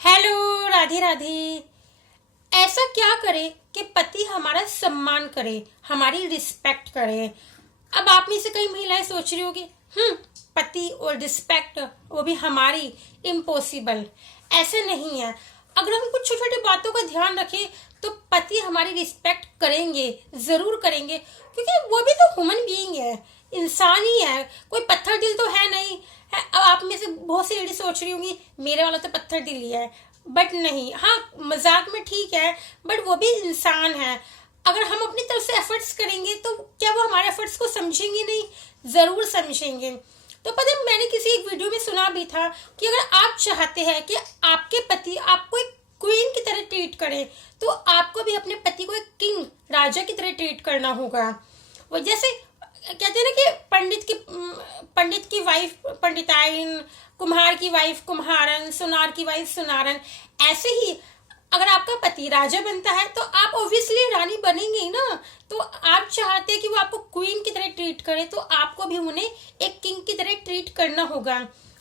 Hello, Radhe Radhe. ऐसा क्या करे कि पति हमारा सम्मान करे, हमारी रिस्पेक्ट करे। अब आप में से कई महिलाएं सोच रही होगी, पति और रिस्पेक्ट, वो भी हमारी, इम्पॉसिबल। ऐसे नहीं है। अगर हम कुछ छोटी छोटी बातों का ध्यान रखें तो पति हमारी रिस्पेक्ट करेंगे, जरूर करेंगे, क्योंकि वो भी तो ह्यूमन बीइंग है, इंसान ही है, कोई पत्थर दिल तो है नहीं है। अब आप में से बहुत सी लेडी सोच रही होंगी मेरे वाला तो पत्थर दिल ही है, बट नहीं। हाँ, मजाक में ठीक है, बट वो भी इंसान है। अगर हम अपनी तरफ से एफर्ट्स करेंगे तो क्या वो हमारे एफर्ट्स को समझेंगे? नहीं, जरूर समझेंगे। तो पता है, मैंने किसी एक वीडियो में सुना भी था कि अगर आप चाहते हैं कि आपके पति आपको एक क्वीन की तरह ट्रीट करें तो आपको भी अपने पति को एक किंग, राजा की तरह ट्रीट करना होगा। वो जैसे कहते हैं ना कि पंडित की वाइफ पंडिताइन, कुम्हार की वाइफ कुम्हारन, सुनार की वाइफ सुनारन। ऐसे ही अगर आपका पति राजा बनता है तो आप ऑब्वियसली रानी बनेंगे ही ना। तो आप चाहते हैं कि वो आपको क्वीन की तरह ट्रीट करे, तो आपको भी उन्हें एक किंग की तरह ट्रीट करना होगा।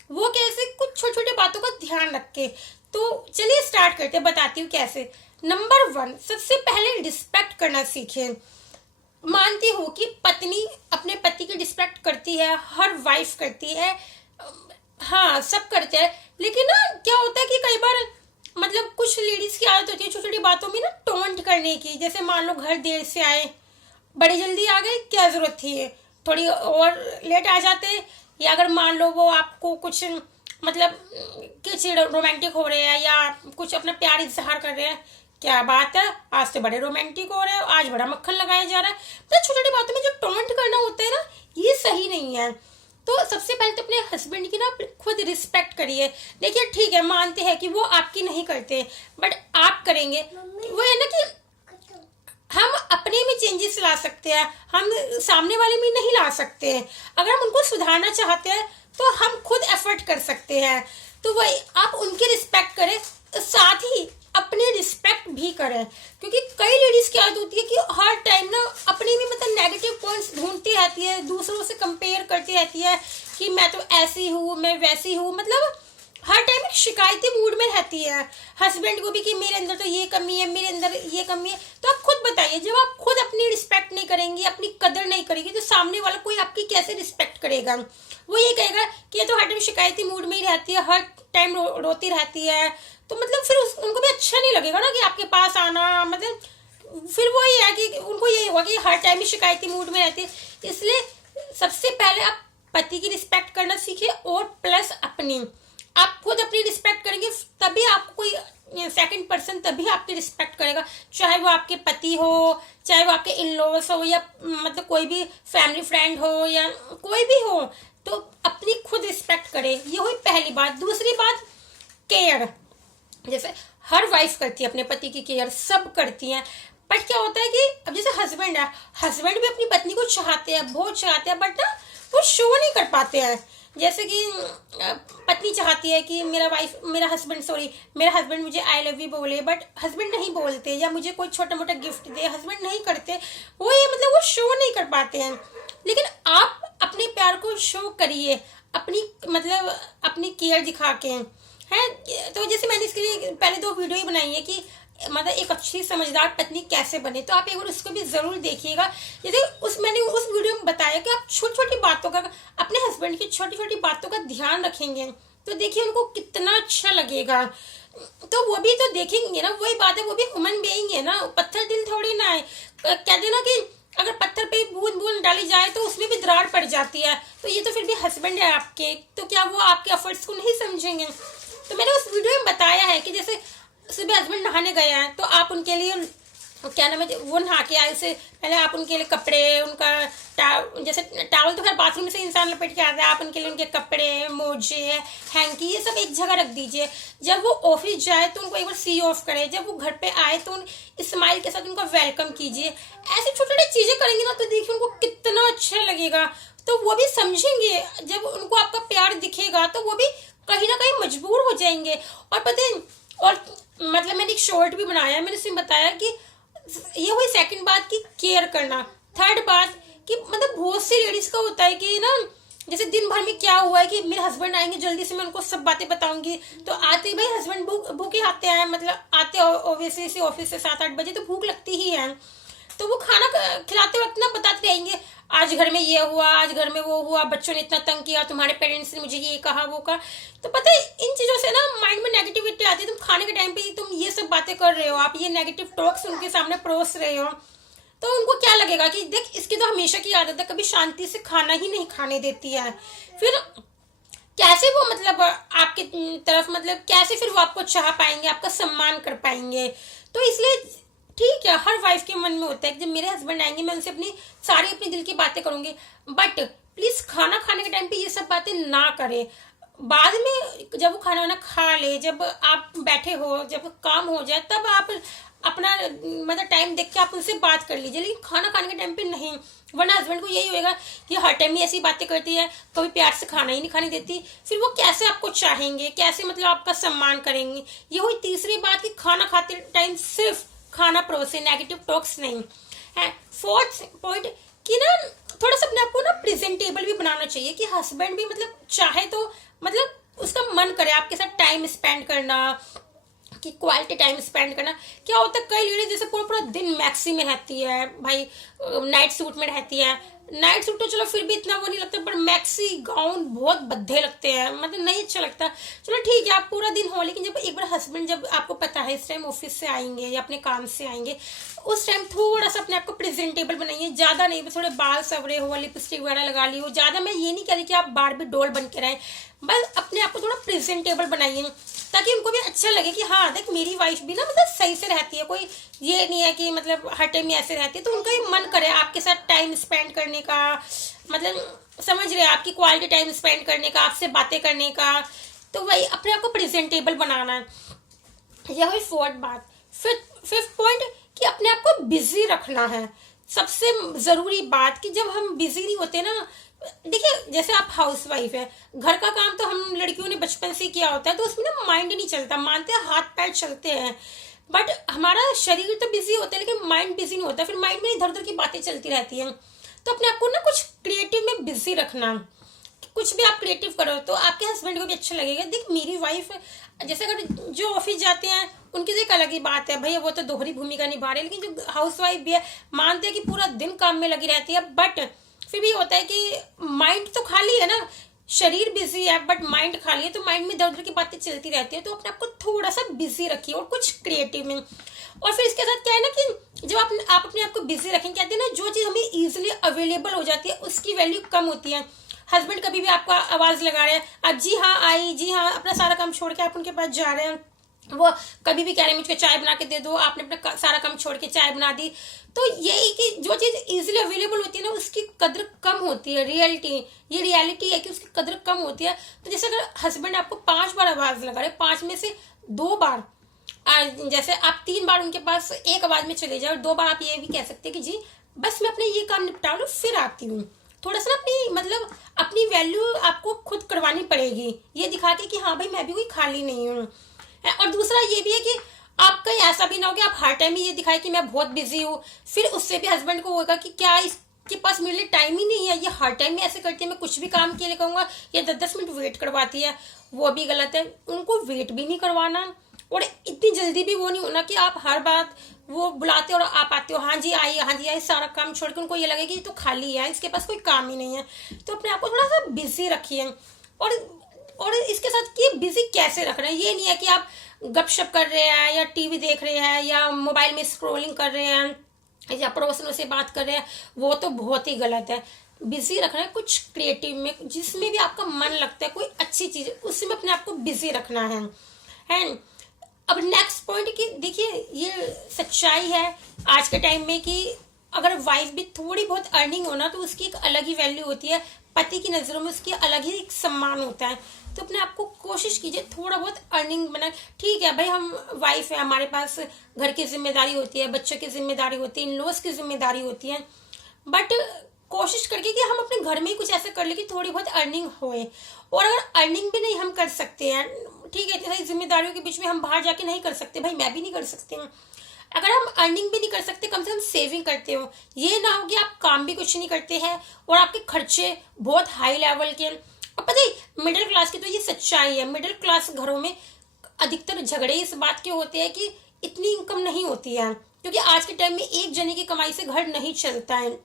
वो कैसे? कुछ छोटे छोटे बातों का ध्यान रख के। तो चलिए स्टार्ट करते हैं, बताती हूँ कैसे। नंबर 1, सबसे पहले रिस्पेक्ट करना सीखें। मानती हूँ कि पत्नी अपने पति की रिस्पेक्ट करती है, हर वाइफ करती है, हाँ सब करते हैं। लेकिन ना क्या होता है कि कई बार मतलब कुछ लेडीज की आदत होती है छोटी छोटी बातों में ना टोंट करने की। जैसे मान लो घर देर से आए, बड़ी जल्दी आ गए, क्या जरूरत थी, थोड़ी और लेट आ जाते। या अगर मान लो वो आपको कुछ मतलब कुछ रोमांटिक हो रहे हैं या कुछ अपना प्यार इजहार कर रहे हैं, क्या बात है, आज तो बड़े रोमांटिक हो रहे हैं, आज बड़ा मक्खन लगाया जा रहा है। तो छोटी छोटी बातों में जो टोंट करना होता है ना, ये सही नहीं है। तो सबसे पहले तो अपने हस्बैंड की ना खुद रिस्पेक्ट करिए। देखिए ठीक है, मानते हैं कि वो आपकी नहीं करते, बट आप करेंगे। वो है ना कि हम अपने में चेंजेस ला सकते हैं, हम सामने वाले में नहीं ला सकते हैं। अगर हम उनको सुधारना चाहते हैं तो हम खुद एफर्ट कर सकते हैं। तो वही आप उनकी रिस्पेक्ट करें, साथ ही अपनी रिस्पेक्ट भी करें। क्योंकि कई लेडीज की आदत होती है कि हर टाइम ना अपने में मतलब नेगेटिव पॉइंट्स ढूंढती रहती है, दूसरों से कंपेयर करती रहती है कि मैं तो ऐसी हूँ, मैं वैसी हूँ, मतलब हर टाइम एक शिकायती मूड में रहती है। हस्बैंड को भी कि मेरे अंदर तो ये कमी है, मेरे अंदर ये कमी है। तो आप खुद बताइए, जब आप खुद अपनी रिस्पेक्ट नहीं करेंगी, अपनी कदर नहीं करेगी, तो सामने वाला कोई आपकी कैसे रिस्पेक्ट करेगा? वो ये कहेगा कि ये तो हर टाइम शिकायती मूड में ही रहती है, हर टाइम रोती रहती है। तो मतलब फिर उनको भी अच्छा नहीं लगेगा ना कि आपके पास आना, मतलब फिर वो ये है कि उनको ये होगा कि हर टाइम ही शिकायती मूड में रहती है। इसलिए सबसे पहले आप पति की रिस्पेक्ट करना सीखिए, और प्लस अपनी। आप खुद अपनी रिस्पेक्ट करेंगे तभी आपको कोई सेकंड पर्सन तभी आपकी रिस्पेक्ट करेगा, चाहे वो आपके पति हो, चाहे वो आपके इन लॉज हो, या मतलब कोई भी फैमिली फ्रेंड हो, या कोई भी हो। तो अपनी खुद रिस्पेक्ट करे, ये हुई पहली बात। दूसरी बात, केयर। जैसे हर वाइफ करती है अपने पति की केयर, सब करती हैं। बट क्या होता है कि अब जैसे हस्बैंड है, हस्बैंड भी अपनी पत्नी को चाहते हैं, बहुत चाहते हैं, बट ना वो शो नहीं कर पाते हैं। जैसे कि पत्नी चाहती है कि मेरा हस्बैंड मुझे आई लव यू बोले, बट हस्बैंड नहीं बोलते, या मुझे कोई छोटा मोटा गिफ्ट दे, हस्बैंड नहीं करते। वो ये मतलब वो शो नहीं कर पाते हैं। लेकिन आप अपने प्यार को शो करिए, अपनी मतलब अपनी केयर दिखा के है। तो जैसे मैंने इसके लिए पहले 2 वीडियो ही बनाई है कि मतलब एक अच्छी समझदार पत्नी कैसे बने, तो आप एक बार उसको भी जरूर देखिएगा। जैसे मैंने उस वीडियो में बताया कि आप छोटी छोटी बातों का, अपने हस्बैंड की छोटी छोटी बातों का ध्यान रखेंगे तो देखिए उनको कितना अच्छा लगेगा। तो वो भी तो देखेंगे ना, वही बात है, वो भी ह्यूमन बीइंग है ना, पत्थर दिल थोड़ी ना है। कहते ना कि अगर पत्थर पे बूंद बूंद डाली जाए तो उसमें भी दरार पड़ जाती है। तो ये तो फिर भी हस्बैंड है आपके, तो क्या वो आपके एफर्ट्स को नहीं समझेंगे? तो मैंने उस वीडियो में बताया है कि जैसे सुबह हस्बैंड नहाने गए हैं तो आप उनके लिए क्या नाम है, वो नहा के आए से पहले आप उनके लिए कपड़े, उनका जैसे टावल तो खैर बाथरूम से इंसान लपेट के आता है, आप उनके लिए उनके कपड़े, मोजे, हैंकी, ये सब एक जगह रख दीजिए। जब वो ऑफिस जाए तो उनको एक बार सी ऑफ करे, जब वो घर पे आए तो स्माइल के साथ उनका वेलकम कीजिए। ऐसी छोटी छोटी चीजें करेंगे ना तो देखिए उनको कितना अच्छा लगेगा। तो वो भी समझेंगे, जब उनको आपका प्यार दिखेगा तो वो भी कहीं ना कहीं मजबूर हो जाएंगे। और पता है, और मतलब मैंने एक शॉर्ट भी बनाया, मैंने उसमें बताया कि ये हुई सेकंड बात की केयर करना। थर्ड बात कि मतलब बहुत सी लेडीज का होता है कि ना जैसे दिन भर में क्या हुआ है कि मेरे हस्बैंड आएंगे जल्दी से, मैं उनको सब बातें बताऊंगी। तो आते ही भाई हस्बैंड भूखे आते हैं, मतलब आते ऑब्वियसली से ऑफिस से 7-8 बजे, तो भूख लगती ही है। तो वो खाना खिलाते वक्त ना बताते रहेंगे, आज घर में ये हुआ, आज घर में वो हुआ, बच्चों ने इतना तंग किया, तुम्हारे पेरेंट्स ने मुझे ये कहा वो कहा। तो पता है इन चीजों से ना माइंड में नेगेटिविटी आती है। तुम खाने के टाइम पे ही तुम ये सब बातें कर रहे हो, आप ये नेगेटिव टॉक्स उनके सामने परोस रहे हो, तो उनको क्या लगेगा कि देख इसकी तो हमेशा की आदत है, कभी शांति से खाना ही नहीं खाने देती है। फिर कैसे वो मतलब आपके तरफ मतलब कैसे फिर वो आपको चाह पाएंगे, आपका सम्मान कर पाएंगे। तो इसलिए ठीक है, हर वाइफ के मन में होता है कि जब मेरे हस्बैंड आएंगे मैं उनसे अपने दिल की बातें करूंगी, बट प्लीज खाना खाने के टाइम पे ये सब बातें ना करें। बाद में जब वो खाना वाना खा ले, जब आप बैठे हो, जब काम हो जाए, तब आप अपना मतलब टाइम देख के आप उनसे बात कर लीजिए, लेकिन खाना खाने के टाइम पे नहीं। वरना हस्बैंड को यही होगा कि हर टाइम ही ऐसी बातें करती है, कभी प्यार से खाना ही नहीं खाने देती, फिर वो कैसे आपको चाहेंगे, कैसे मतलब आपका सम्मान करेंगे। ये हुई तीसरी बात कि खाना खाते टाइम सिर्फ खाना परोसे, नेगेटिव टॉक्स नहीं है। फोर्थ पॉइंट कि ना थोड़ा सा अपने आप को ना प्रेजेंटेबल भी बनाना चाहिए, कि हस्बैंड भी मतलब चाहे तो मतलब उसका मन करे आपके साथ टाइम स्पेंड करना, कि क्वालिटी टाइम स्पेंड करना। क्या होता है कई लेडीज जैसे पूरा पूरा दिन मैक्सी में रहती है भाई, नाइट सूट में रहती है। नाइट सूट तो चलो फिर भी इतना वो नहीं लगता, पर मैक्सी गाउन बहुत भद्दे लगते हैं, मतलब नहीं अच्छा लगता। चलो ठीक है आप पूरा दिन हो, लेकिन जब एक बार हस्बैंड जब आपको पता है इस टाइम ऑफिस से आएंगे या अपने काम से आएंगे, उस टाइम थोड़ा सा अपने आप को प्रेजेंटेबल बनाइए, ज्यादा नहीं, थोड़े बाल सवरे हो, लिपस्टिक वगैरह लगा ली हो, ज्यादा मैं ये नहीं कह रही कि आप बारबी डॉल बन के रहें, बस अपने आप को थोड़ा प्रेजेंटेबल बनाइए, ताकि उनको भी अच्छा लगे कि हाँ देख मेरी वाइफ भी ना मतलब सही से रहती है, कोई ये नहीं है कि मतलब हर टाइम ऐसे रहती है। तो उनका भी मन करे आपके साथ टाइम स्पेंड करने का, मतलब समझ रहे हैं, आपकी क्वालिटी टाइम स्पेंड करने का, आपसे बातें करने का। तो वही अपने आप को प्रेजेंटेबल बनाना है, यह हुई फोर्थ बात। फिफ्थ पॉइंट कि अपने आप को बिजी रखना है। सबसे जरूरी बात कि जब हम बिजी नहीं होते ना, देखिए जैसे आप हाउस वाइफ है, घर का काम तो हम लड़कियों ने बचपन से किया होता है, तो उसमें ना माइंड नहीं चलता, मानते हैं हाथ पैर चलते हैं, बट हमारा शरीर तो बिजी होता है लेकिन माइंड बिजी नहीं होता, फिर माइंड में इधर उधर की बातें चलती रहती हैं। तो अपने आप को ना कुछ क्रिएटिव में बिजी रखना, कुछ भी आप क्रिएटिव करो तो आपके हस्बैंड को भी अच्छा लगेगा। देख मेरी वाइफ जैसे अगर जो ऑफिस जाते हैं उनकी तो एक अलग ही बात है, भैया वो तो दोहरी भूमिका निभा रहे हैं, लेकिन जो हाउस वाइफ भी है मानते हैं कि पूरा दिन काम में लगी रहती है, बट फिर भी होता है कि माइंड तो खाली है ना, शरीर बिजी है बट माइंड खाली है, तो माइंड में इधर उधर की बातें चलती रहती है। तो अपने आप को थोड़ा सा बिजी रखिए और कुछ क्रिएटिव में। और फिर इसके साथ क्या है ना कि जब आप अपने आप को बिजी रखें, कहते हैं ना जो चीज हमें इजिली अवेलेबल हो जाती है उसकी वैल्यू कम होती है। हस्बैंड कभी भी आपको आवाज लगा रहे हैं, आप जी हाँ आई, जी हाँ, अपना सारा काम छोड़ के आप उनके पास जा रहे हैं, वो कभी भी कह रहे हैं मुझको चाय बना के दे दो, आपने अपना सारा काम छोड़ के चाय बना दी। तो यही कि जो चीज इजीली अवेलेबल होती है ना उसकी कदर कम होती है, ये रियलिटी है कि उसकी कदर कम होती है। तो जैसे अगर हस्बैंड आपको 5 बार आवाज लगा रहे, 5 में से 2 बार जैसे आप 3 बार उनके पास एक आवाज में चले जाए और 2 बार आप ये भी कह सकते हैं कि जी बस मैं अपने ये काम निपटा लूं फिर आती हूँ। थोड़ा सा अपनी मतलब अपनी वैल्यू आपको खुद करवानी पड़ेगी, ये दिखा के कि हाँ भाई मैं भी कोई खाली नहीं हूँ। और दूसरा ये भी है कि आपका ऐसा भी ना हो कि आप हर टाइम ही ये दिखाए कि मैं बहुत बिजी हूँ, फिर उससे भी हस्बैंड को होगा कि क्या इसके पास मेरे लिए टाइम ही नहीं है, ये हर टाइम में ऐसे करती है, मैं कुछ भी काम के लिए कहूँगा ये 10-10 मिनट वेट करवाती है, वो भी गलत है। उनको वेट भी नहीं करवाना और इतनी जल्दी भी वो नहीं होना कि आप हर बात वो बुलाते और आप आते हो हाँ जी आई, हाँ जी आई, सारा काम छोड़ के उनको ये लगे कि ये तो खाली है, इसके पास कोई काम ही नहीं है। तो अपने आप को थोड़ा सा बिजी रखिए। और इसके साथ कि बिजी कैसे रख रहे हैं, ये नहीं है कि आप गपशप कर रहे हैं या टीवी देख रहे हैं या मोबाइल में स्क्रॉलिंग कर रहे हैं या पड़ोसियों से बात कर रहे हैं, वो तो बहुत ही गलत है। बिजी रखना है कुछ क्रिएटिव में, जिसमें भी आपका मन लगता है, कोई अच्छी चीज उसमें अपने आप को बिजी रखना है। अब नेक्स्ट पॉइंट कि देखिए ये सच्चाई है आज के टाइम में कि अगर वाइफ भी थोड़ी बहुत अर्निंग हो ना तो उसकी एक अलग ही वैल्यू होती है, पति की नजरों में उसकी अलग ही एक सम्मान होता है। तो अपने आप को कोशिश कीजिए थोड़ा बहुत अर्निंग बना, ठीक है भाई हम वाइफ है, हमारे पास घर की जिम्मेदारी होती है, बच्चों की जिम्मेदारी होती है, इन लॉज की जिम्मेदारी होती है, बट कोशिश करके कि हम अपने घर में ही कुछ ऐसा कर ले कि थोड़ी बहुत अर्निंग होए। और अगर अर्निंग भी नहीं हम कर सकते हैं, ठीक है, इतनी सारी जिम्मेदारियों के बीच में हम बाहर जाके नहीं कर सकते, भाई मैं भी नहीं कर सकती हूँ, अगर हम अर्निंग भी नहीं कर सकते, कम से कम सेविंग करते हो। ये ना हो कि आप काम भी कुछ नहीं करते हैं और आपके खर्चे बहुत हाई लेवल के। और पता है मिडिल क्लास की तो ये सच्चाई है, मिडिल क्लास घरों में अधिकतर झगड़े इस बात के होते हैं कि इतनी इनकम नहीं होती है, क्योंकि आज के टाइम में एक जने की कमाई से घर नहीं चलता है।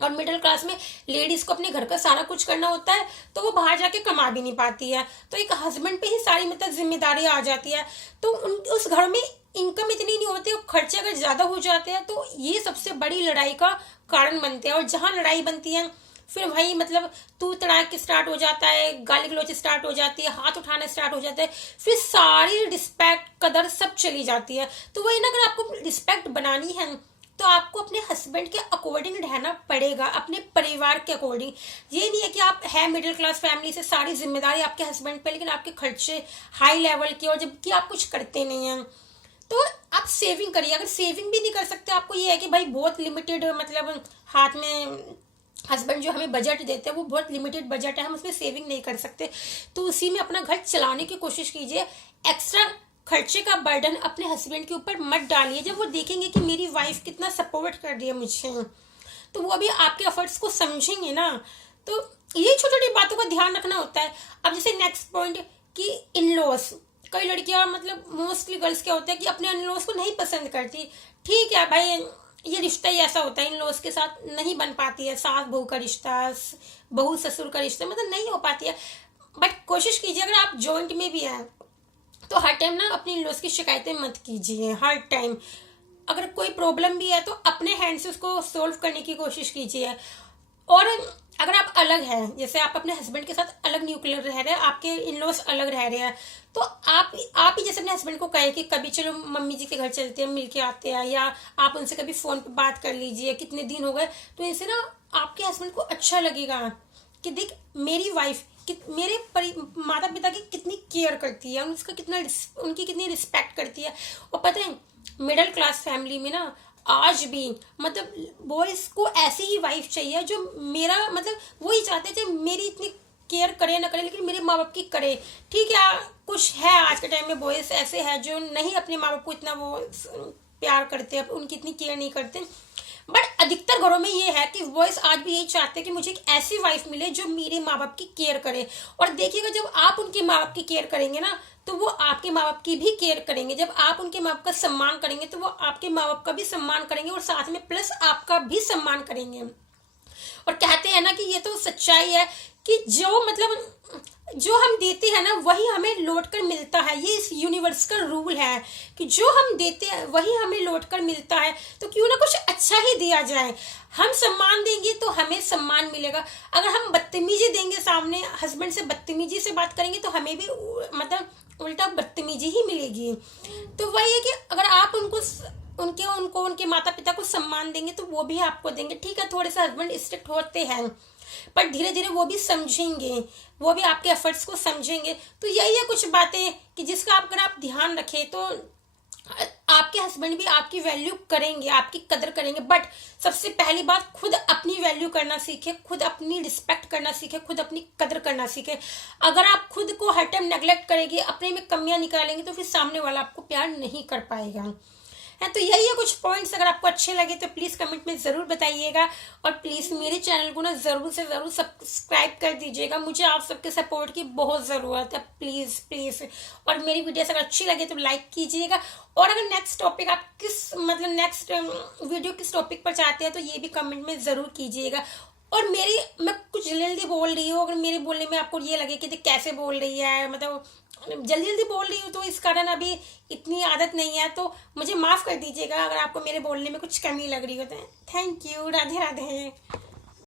और मिडिल क्लास में लेडीज को अपने घर का सारा कुछ करना होता है, तो वो बाहर जाके कमा भी नहीं पाती है, तो एक हस्बैंड पे ही सारी मतलब जिम्मेदारी आ जाती है। तो उस घर में इनकम इतनी नहीं होती और खर्चे अगर ज्यादा हो जाते हैं तो ये सबसे बड़ी लड़ाई का कारण बनते हैं। और जहां लड़ाई बनती है फिर वही मतलब तू तड़ाक स्टार्ट हो जाता है, गाली गलौज स्टार्ट हो जाती है, हाथ उठाना स्टार्ट हो जाता है, फिर सारी रिस्पेक्ट कदर सब चली जाती है। तो वही ना, अगर आपको रिस्पेक्ट बनानी है तो आपको अपने हस्बैंड के अकॉर्डिंग रहना पड़ेगा, अपने परिवार के अकॉर्डिंग। ये नहीं है कि आप है मिडिल क्लास फैमिली से, सारी जिम्मेदारी आपके हस्बैंड पे, लेकिन आपके खर्चे हाई लेवल के और जबकि आप कुछ करते नहीं हैं। तो आप सेविंग करिए। अगर सेविंग भी नहीं कर सकते, आपको ये है कि भाई बहुत लिमिटेड मतलब हाथ में हस्बैंड जो हमें बजट देते हैं वो बहुत लिमिटेड बजट है, हम उसमें सेविंग नहीं कर सकते, तो उसी में अपना घर चलाने की कोशिश कीजिए। एक्स्ट्रा खर्चे का बर्डन अपने हस्बैंड के ऊपर मत डालिए। जब वो देखेंगे कि मेरी वाइफ कितना सपोर्ट कर रही है मुझे, तो वो अभी आपके एफर्ट्स को समझेंगे ना। तो ये छोटी छोटी बातों का ध्यान रखना होता है। अब जैसे नेक्स्ट पॉइंट कि इन लॉस, कई लड़कियां मतलब मोस्टली गर्ल्स क्या होता है कि अपने इन लॉस को नहीं पसंद करती। ठीक है भाई, ये रिश्ता ही ऐसा होता है, इन लॉस के साथ नहीं बन पाती है, सास बहू का रिश्ता, बहू ससुर का रिश्ता मतलब नहीं हो पाती है। बट कोशिश कीजिए, अगर आप जॉइंट में भी हैं तो हर टाइम ना अपनी लॉस की शिकायतें मत कीजिए। हर टाइम अगर कोई प्रॉब्लम भी है तो अपने हैंड से उसको सोल्व करने की कोशिश कीजिए। और अगर आप अलग हैं, जैसे आप अपने हस्बैंड के साथ अलग न्यूक्लियर रह रहे हैं, आपके इन लॉस अलग रह रहे हैं, तो आप ही जैसे अपने हस्बैंड को कहें कि कभी चलो मम्मी जी के घर चलते हैं, मिल के आते हैं, या आप उनसे कभी फोन पे बात कर लीजिए, कितने दिन हो गए। तो इससे ना आपके हस्बैंड को अच्छा लगेगा कि देख मेरी वाइफ मेरे माता पिता की कितनी केयर करती है, उसका कितना उनकी कितनी रिस्पेक्ट करती है। और पता है मिडिल क्लास फैमिली में ना आज भी मतलब बॉयज को ऐसी ही वाइफ चाहिए जो मेरा मतलब वही चाहते थे मेरी इतनी केयर करे ना करे, लेकिन मेरे माँ बाप की करे। ठीक है, कुछ है आज के टाइम में बॉयज ऐसे हैं जो नहीं अपने माँ बाप को इतना वो प्यार करते, उनकी इतनी केयर नहीं करते। बट अधिकतर घरों में ये है कि बॉयज आज भी यही चाहते हैं कि मुझे एक ऐसी वाइफ मिले जो मेरे माँ बाप की केयर करे। और देखिएगा जब आप उनके माँ बाप की केयर करेंगे ना तो वो आपके माँ बाप की भी केयर करेंगे। जब आप उनके माँ बाप का सम्मान करेंगे तो वो आपके माँ बाप का भी सम्मान करेंगे और साथ में प्लस आपका भी सम्मान करेंगे। और कहते हैं ना कि ये तो सच्चाई है कि जो हम देते हैं ना वही हमें लौट कर मिलता है। ये इस यूनिवर्स का रूल है कि जो हम देते हैं वही हमें लौट कर मिलता है। तो क्यों ना कुछ अच्छा ही दिया जाए। हम सम्मान देंगे तो हमें सम्मान मिलेगा। अगर हम बदतमीजी देंगे, सामने हस्बैंड से बदतमीजी से बात करेंगे तो हमें भी मतलब उल्टा बदतमीजी ही मिलेगी। तो वही है कि अगर आप उनके माता पिता को सम्मान देंगे तो वो भी आपको देंगे। ठीक है, थोड़े से हस्बैंड स्ट्रिक्ट होते हैं पर धीरे धीरे वो भी समझेंगे, वो भी आपके एफर्ट्स को समझेंगे। तो यही है कुछ बातें कि जिसका अगर आप ध्यान रखें तो आपके हस्बैंड भी आपकी वैल्यू करेंगे, आपकी कदर करेंगे। बट सबसे पहली बात, खुद अपनी वैल्यू करना सीखे, खुद अपनी रिस्पेक्ट करना सीखे, खुद अपनी कदर करना सीखे। अगर आप खुद को हर टाइम नेग्लेक्ट करेंगे, अपने में कमियां निकालेंगे तो फिर सामने वाला आपको प्यार नहीं कर पाएगा। है तो यही है कुछ पॉइंट्स। अगर आपको अच्छे लगे तो प्लीज कमेंट में जरूर बताइएगा और प्लीज मेरे चैनल को ना जरूर से जरूर सब्सक्राइब कर दीजिएगा। मुझे आप सबके सपोर्ट की बहुत जरूरत है, प्लीज प्लीज। और मेरी वीडियोस अगर अच्छी लगे तो लाइक कीजिएगा। और अगर नेक्स्ट टॉपिक आप नेक्स्ट वीडियो किस टॉपिक पर चाहते हैं तो ये भी कमेंट में जरूर कीजिएगा। और मैं कुछ जल्दी बोल रही हूँ, अगर मेरे बोलने में आपको ये लगे कि कैसे बोल रही है, मतलब जल्दी जल्दी बोल रही हूँ तो इस कारण अभी इतनी आदत नहीं है, तो मुझे माफ कर दीजिएगा अगर आपको मेरे बोलने में कुछ कमी लग रही हो तो। Thank you, Radhe Radhe.